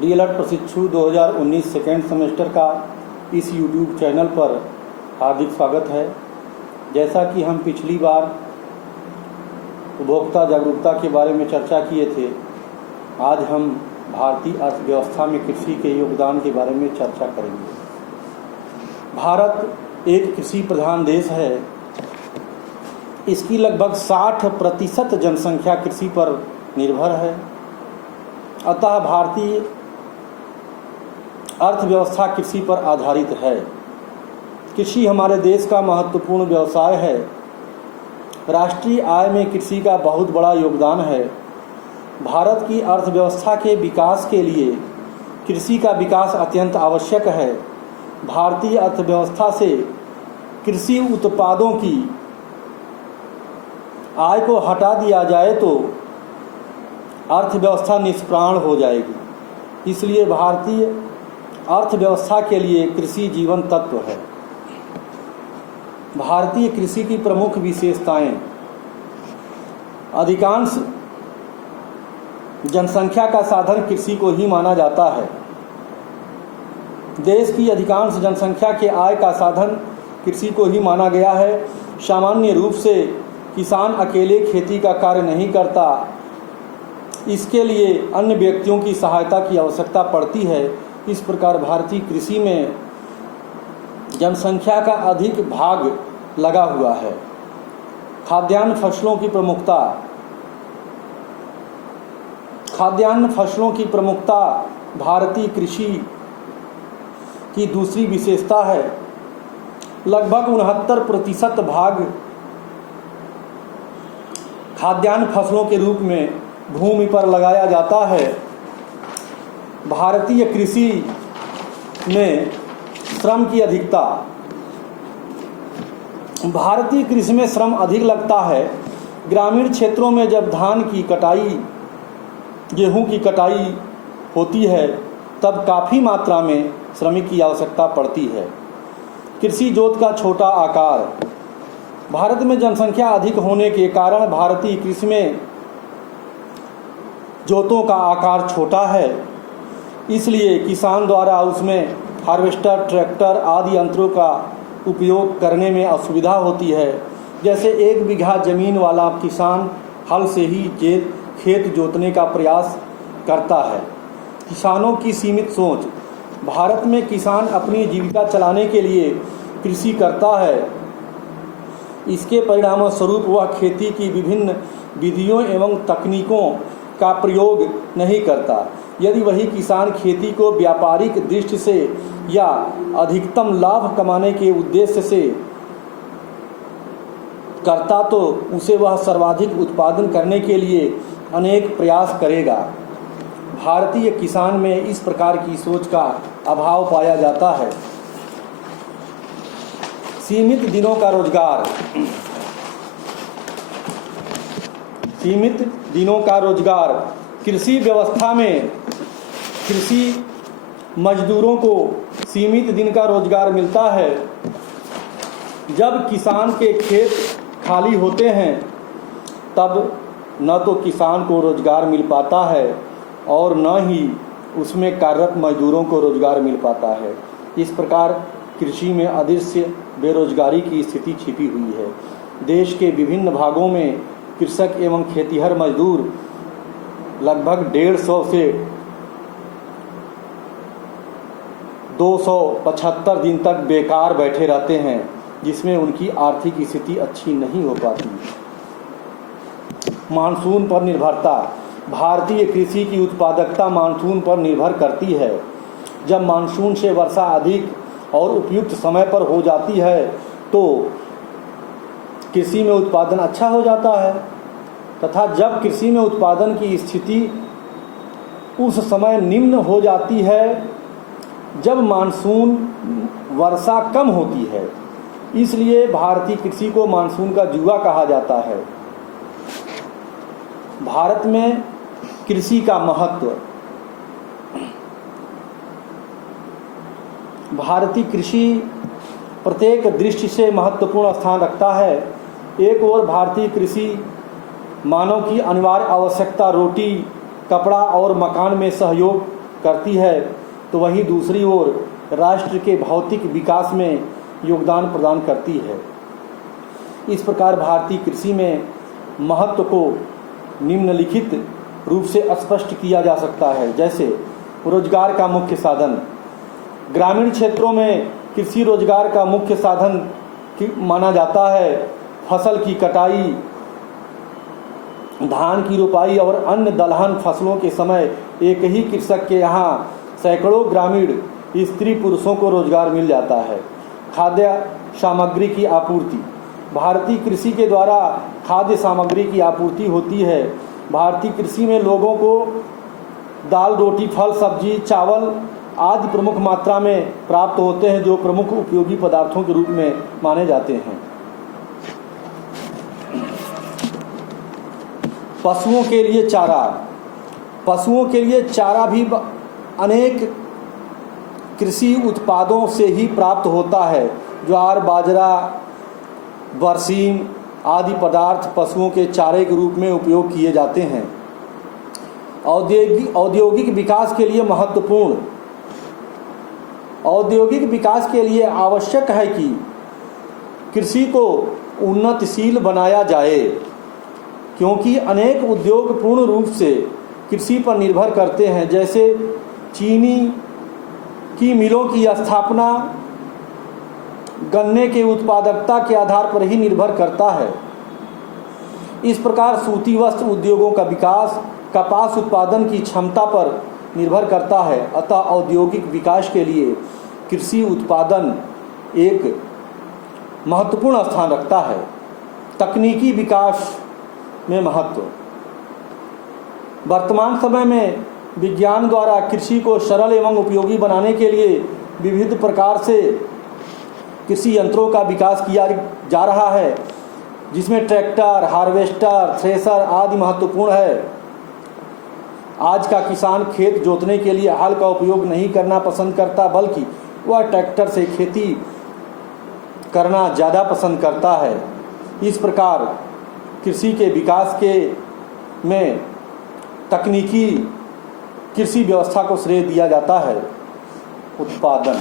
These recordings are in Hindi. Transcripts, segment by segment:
डीएलएड प्रशिक्षु 2019 सेकेंड सेमेस्टर का इस यूट्यूब चैनल पर हार्दिक स्वागत है। जैसा कि हम पिछली बार उपभोक्ता जागरूकता के बारे में चर्चा किए थे, आज हम भारतीय अर्थव्यवस्था में कृषि के योगदान के बारे में चर्चा करेंगे। भारत एक कृषि प्रधान देश है। इसकी लगभग 60% जनसंख्या कृषि पर निर्भर है। अतः भारतीय अर्थव्यवस्था कृषि पर आधारित है। कृषि हमारे देश का महत्वपूर्ण व्यवसाय है। राष्ट्रीय आय में कृषि का बहुत बड़ा योगदान है। भारत की अर्थव्यवस्था के विकास के लिए कृषि का विकास अत्यंत आवश्यक है। भारतीय अर्थव्यवस्था से कृषि उत्पादों की आय को हटा दिया जाए तो अर्थव्यवस्था निष्प्राण हो जाएगी। इसलिए भारतीय अर्थव्यवस्था के लिए कृषि जीवन तत्व है। भारतीय कृषि की प्रमुख विशेषताएं: अधिकांश जनसंख्या का साधन कृषि को ही माना जाता है। देश की अधिकांश जनसंख्या के आय का साधन कृषि को ही माना गया है। सामान्य रूप से किसान अकेले खेती का कार्य नहीं करता, इसके लिए अन्य व्यक्तियों की सहायता की आवश्यकता पड़ती है। इस प्रकार भारतीय कृषि में जनसंख्या का अधिक भाग लगा हुआ है। खाद्यान्न फसलों की प्रमुखता। खाद्यान्न फसलों की प्रमुखता भारतीय कृषि की दूसरी विशेषता है। लगभग 69% भाग खाद्यान्न फसलों के रूप में भूमि पर लगाया जाता है। भारतीय कृषि में श्रम की अधिकता। भारतीय कृषि में श्रम अधिक लगता है। ग्रामीण क्षेत्रों में जब धान की कटाई, गेहूं की कटाई होती है, तब काफ़ी मात्रा में श्रमिक की आवश्यकता पड़ती है। कृषि जोत का छोटा आकार। भारत में जनसंख्या अधिक होने के कारण भारतीय कृषि में जोतों का आकार छोटा है। इसलिए किसान द्वारा उसमें हार्वेस्टर, ट्रैक्टर आदि यंत्रों का उपयोग करने में असुविधा होती है। जैसे 1 बीघा जमीन वाला किसान हल से ही खेत जोतने का प्रयास करता है। किसानों की सीमित सोच। भारत में किसान अपनी जीविका चलाने के लिए कृषि करता है। इसके परिणामस्वरूप वह खेती की विभिन्न विधियों एवं तकनीकों का प्रयोग नहीं करता। यदि वही किसान खेती को व्यापारिक दृष्टि से या अधिकतम लाभ कमाने के उद्देश्य से करता तो उसे वह सर्वाधिक उत्पादन करने के लिए अनेक प्रयास करेगा। भारतीय किसान में इस प्रकार की सोच का अभाव पाया जाता है। सीमित दिनों का रोजगार। सीमित दिनों का रोजगार। कृषि व्यवस्था में कृषि मजदूरों को सीमित दिन का रोजगार मिलता है। जब किसान के खेत खाली होते हैं तब न तो किसान को रोजगार मिल पाता है और न ही उसमें कार्यरत मजदूरों को रोजगार मिल पाता है। इस प्रकार कृषि में अदृश्य बेरोजगारी की स्थिति छिपी हुई है। देश के विभिन्न भागों में कृषक एवं खेतिहर मजदूर लगभग 150 से 275 दिन तक बेकार बैठे रहते हैं, जिसमें उनकी आर्थिक स्थिति अच्छी नहीं हो पाती। मानसून पर निर्भरता। भारतीय कृषि की उत्पादकता मानसून पर निर्भर करती है। जब मानसून से वर्षा अधिक और उपयुक्त समय पर हो जाती है तो कृषि में उत्पादन अच्छा हो जाता है, तथा जब कृषि में उत्पादन की स्थिति उस समय निम्न हो जाती है जब मानसून वर्षा कम होती है। इसलिए भारतीय कृषि को मानसून का जुआ कहा जाता है। भारत में कृषि का महत्व। भारतीय कृषि प्रत्येक दृष्टि से महत्वपूर्ण स्थान रखता है। एक ओर भारतीय कृषि मानव की अनिवार्य आवश्यकता रोटी, कपड़ा और मकान में सहयोग करती है तो वहीं दूसरी ओर राष्ट्र के भौतिक विकास में योगदान प्रदान करती है। इस प्रकार भारतीय कृषि में महत्व को निम्नलिखित रूप से स्पष्ट किया जा सकता है। जैसे रोजगार का मुख्य साधन, ग्रामीण क्षेत्रों में कृषि रोजगार का मुख्य साधन माना जाता है। फसल की कटाई, धान की रोपाई और अन्य दलहन फसलों के समय एक ही कृषक के यहाँ सैकड़ों ग्रामीण स्त्री पुरुषों को रोजगार मिल जाता है। खाद्य सामग्री की आपूर्ति, भारतीय कृषि के द्वारा खाद्य सामग्री की आपूर्ति होती है। भारतीय कृषि में लोगों को दाल, रोटी, फल, सब्जी, चावल आदि प्रमुख मात्रा में प्राप्त होते हैं, जो प्रमुख उपयोगी पदार्थों के रूप में माने जाते हैं। पशुओं के लिए चारा, पशुओं के लिए चारा भी अनेक कृषि उत्पादों से ही प्राप्त होता है। ज्वार, बाजरा, बरसीम आदि पदार्थ पशुओं के चारे के रूप में उपयोग किए जाते हैं। औद्योगिक विकास के लिए महत्वपूर्ण, औद्योगिक विकास के लिए आवश्यक है कि कृषि को उन्नतशील बनाया जाए, क्योंकि अनेक उद्योग पूर्ण रूप से कृषि पर निर्भर करते हैं। जैसे चीनी की मिलों की स्थापना गन्ने के उत्पादकता के आधार पर ही निर्भर करता है। इस प्रकार सूती वस्त्र उद्योगों का विकास कपास उत्पादन की क्षमता पर निर्भर करता है। अतः औद्योगिक विकास के लिए कृषि उत्पादन एक महत्वपूर्ण स्थान रखता है। तकनीकी विकास में महत्व, वर्तमान समय में विज्ञान द्वारा कृषि को सरल एवं उपयोगी बनाने के लिए विविध प्रकार से कृषि यंत्रों का विकास किया जा रहा है, जिसमें ट्रैक्टर, हार्वेस्टर, थ्रेशर आदि महत्वपूर्ण है। आज का किसान खेत जोतने के लिए हल का उपयोग नहीं करना पसंद करता, बल्कि वह ट्रैक्टर से खेती करना ज़्यादा पसंद करता है। इस प्रकार कृषि के विकास में तकनीकी कृषि व्यवस्था को श्रेय दिया जाता है। उत्पादन,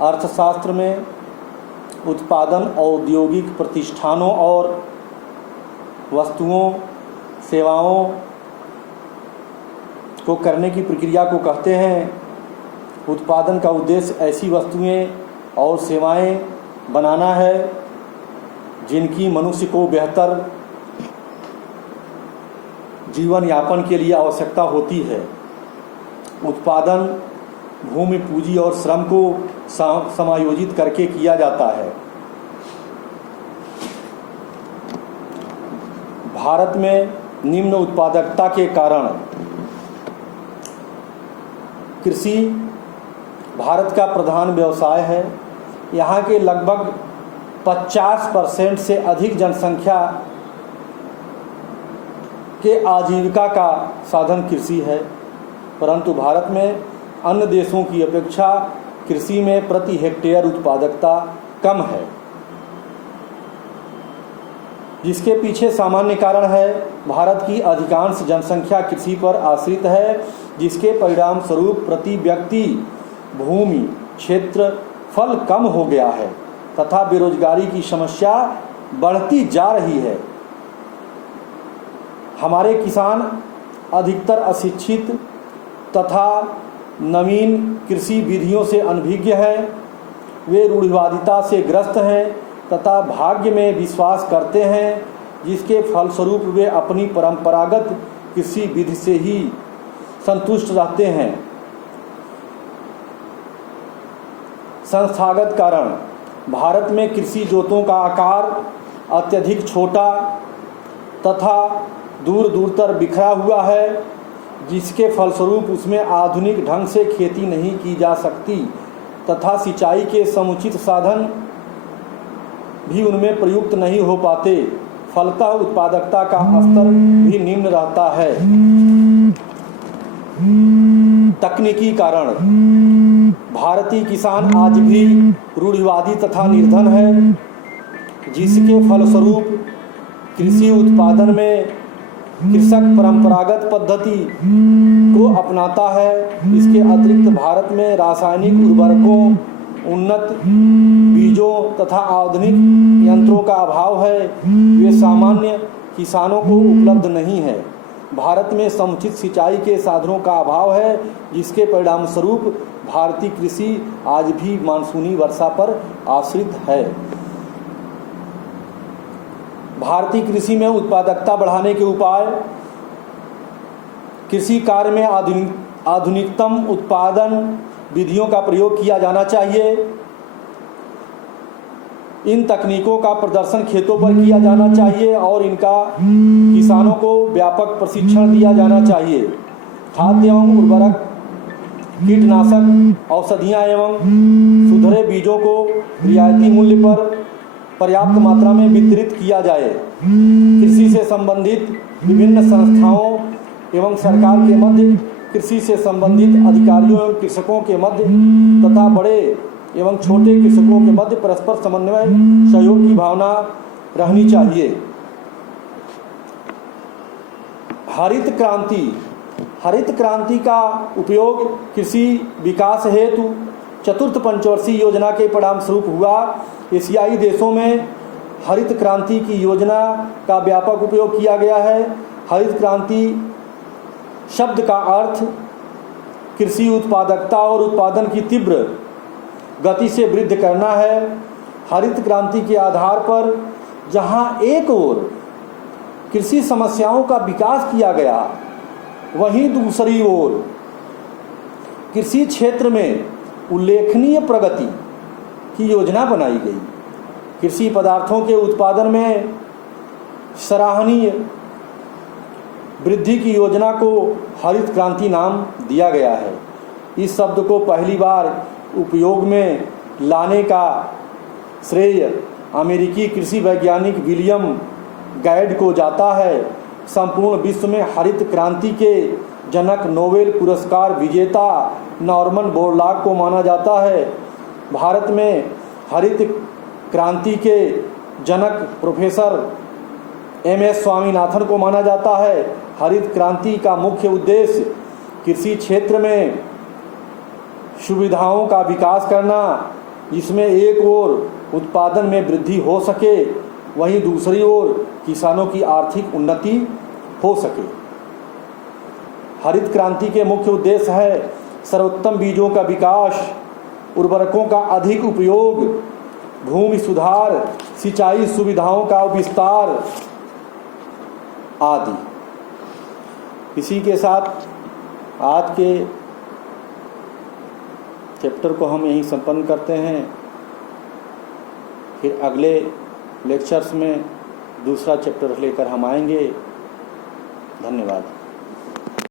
अर्थशास्त्र में उत्पादन औद्योगिक प्रतिष्ठानों और वस्तुओं, सेवाओं को करने की प्रक्रिया को कहते हैं। उत्पादन का उद्देश्य ऐसी वस्तुएं और सेवाएं बनाना है जिनकी मनुष्य को बेहतर जीवन यापन के लिए आवश्यकता होती है। उत्पादन भूमि, पूंजी और श्रम को समायोजित करके किया जाता है। भारत में निम्न उत्पादकता के कारण कृषि भारत का प्रधान व्यवसाय है। यहाँ के लगभग 50% से अधिक जनसंख्या के आजीविका का साधन कृषि है। परंतु भारत में अन्य देशों की अपेक्षा कृषि में प्रति हेक्टेयर उत्पादकता कम है, जिसके पीछे सामान्य कारण है भारत की अधिकांश जनसंख्या कृषि पर आश्रित है, जिसके परिणाम स्वरूप प्रति व्यक्ति भूमि क्षेत्रफल कम हो गया है तथा बेरोजगारी की समस्या बढ़ती जा रही है। हमारे किसान अधिकतर अशिक्षित तथा नवीन कृषि विधियों से अनभिज्ञ हैं। वे रूढ़िवादिता से ग्रस्त हैं तथा भाग्य में विश्वास करते हैं, जिसके फलस्वरूप वे अपनी परंपरागत कृषि विधि से ही संतुष्ट रहते हैं। संस्थागत कारण, भारत में कृषि जोतों का आकार अत्यधिक छोटा तथा दूर दूर तक बिखरा हुआ है, जिसके फलस्वरूप उसमें आधुनिक ढंग से खेती नहीं की जा सकती तथा सिंचाई के समुचित साधन भी उनमें प्रयुक्त नहीं हो पाते। फलतः उत्पादकता का स्तर भी निम्न रहता है। तकनीकी कारण, भारतीय किसान आज भी रूढ़िवादी तथा निर्धन है, जिसके फलस्वरूप कृषि उत्पादन में कृषक परंपरागत पद्धति को अपनाता है। इसके अतिरिक्त भारत में रासायनिक उर्वरकों, उन्नत बीजों तथा आधुनिक यंत्रों का अभाव है। वे सामान्य किसानों को उपलब्ध नहीं है। भारत में समुचित सिंचाई के साधनों का अभाव है, जिसके परिणाम स्वरूप भारतीय कृषि आज भी मानसूनी वर्षा पर आश्रित है। भारतीय कृषि में उत्पादकता बढ़ाने के उपाय: कृषि कार्य में आधुनिकतम उत्पादन विधियों का प्रयोग किया जाना चाहिए। इन तकनीकों का प्रदर्शन खेतों पर किया जाना चाहिए और इनका किसानों को व्यापक प्रशिक्षण दिया जाना चाहिए। खाद्य एवं उर्वरक, कीटनाशक, औषधियाँ एवं सुधरे बीजों को रियायती मूल्य पर पर्याप्त मात्रा में वितरित किया जाए। कृषि से संबंधित विभिन्न संस्थाओं एवं सरकार के मध्य, कृषि से संबंधित अधिकारियों एवं कृषकों के मध्य तथा बड़े एवं छोटे कृषकों के मध्य परस्पर समन्वय, सहयोग की भावना रहनी चाहिए। हरित क्रांति। हरित क्रांति का उपयोग कृषि विकास हेतु चतुर्थ पंचवर्षीय योजना के परिणाम स्वरूप हुआ। एशियाई देशों में हरित क्रांति की योजना का व्यापक उपयोग किया गया है। हरित क्रांति शब्द का अर्थ कृषि उत्पादकता और उत्पादन की तीव्र गति से वृद्धि करना है। हरित क्रांति के आधार पर जहां एक ओर कृषि समस्याओं का विकास किया गया, वहीं दूसरी ओर कृषि क्षेत्र में उल्लेखनीय प्रगति की योजना बनाई गई। कृषि पदार्थों के उत्पादन में सराहनीय वृद्धि की योजना को हरित क्रांति नाम दिया गया है। इस शब्द को पहली बार उपयोग में लाने का श्रेय अमेरिकी कृषि वैज्ञानिक विलियम गाइड को जाता है। संपूर्ण विश्व में हरित क्रांति के जनक नोबेल पुरस्कार विजेता नॉर्मन बोरलॉग को माना जाता है। भारत में हरित क्रांति के जनक प्रोफेसर एम.एस. स्वामीनाथन को माना जाता है। हरित क्रांति का मुख्य उद्देश्य कृषि क्षेत्र में सुविधाओं का विकास करना, जिसमें एक ओर उत्पादन में वृद्धि हो सके, वहीं दूसरी ओर किसानों की आर्थिक उन्नति हो सके। हरित क्रांति के मुख्य उद्देश्य है सर्वोत्तम बीजों का विकास, उर्वरकों का अधिक उपयोग, भूमि सुधार, सिंचाई सुविधाओं का विस्तार आदि। इसी के साथ आज के चैप्टर को हम यहीं संपन्न करते हैं। फिर अगले लेक्चर्स में दूसरा चैप्टर लेकर हम आएंगे। धन्यवाद।